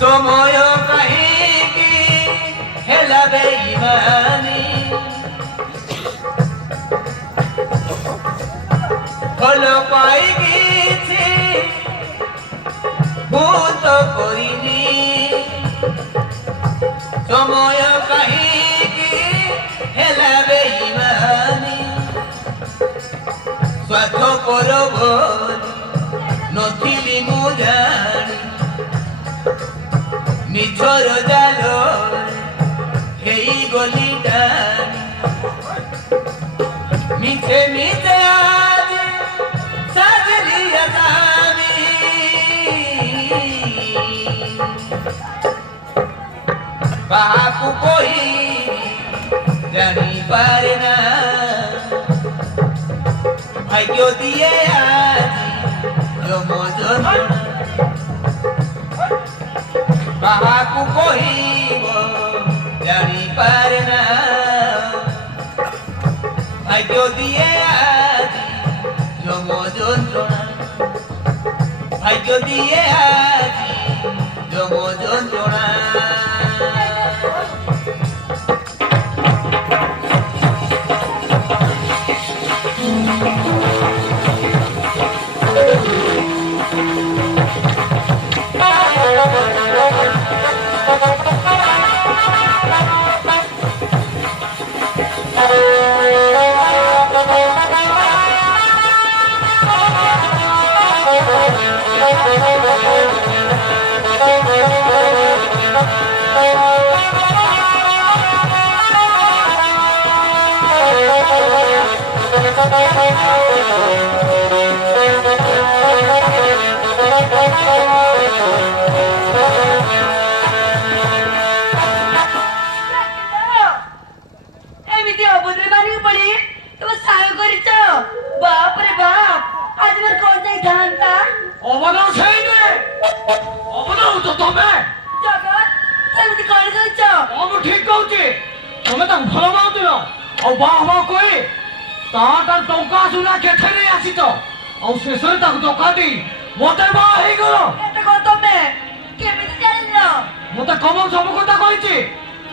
সময় কাহিকি হেলা বেঈমানি ফল পাই গেছি ভূত করিনি সময় কাহিকি হেলা বেঈমানি স্বার্থ করব নথিলি মু জানি মিছর জাল হেই গলি টানি মিছে মিছে আজ সাজলি আসামি কাহাকু কই জানি পারে না ভাগ্য দিয়ে আজি যমজন কাহাকু কহিব জানি পারে না ভাগ্য দিয়ে আজি যমযন্ত্রণা ভাগ্য দিয়ে আজি যমযন্ত্রণা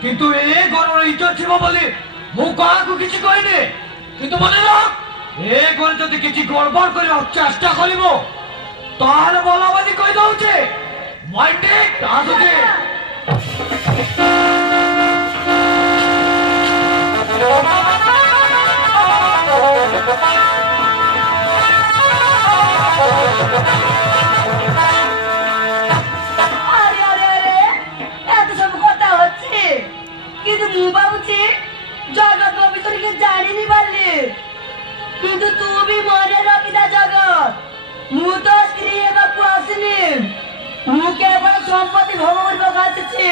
কিন্তু এ ঘরের ইজ্জত ছিল বলে মু কাহাকু কিছু কইনি কিন্তু মনে রাখ এ ঘরে যদি কিছু গড়বড় করে চেষ্টা করিব তাহলে বলাবাদি কই দউছে মাইন্ডে আসুছে কিন্তু মু ভাবুছি জগৎ ভিতরে জানিনি পারলি কিন্তু তুমি মনে রকিনা জগৎ মু তো স্ত্রী এবার আসিনি মু কেবল সম্পত্তি ভোগ করবো খাচ্ছি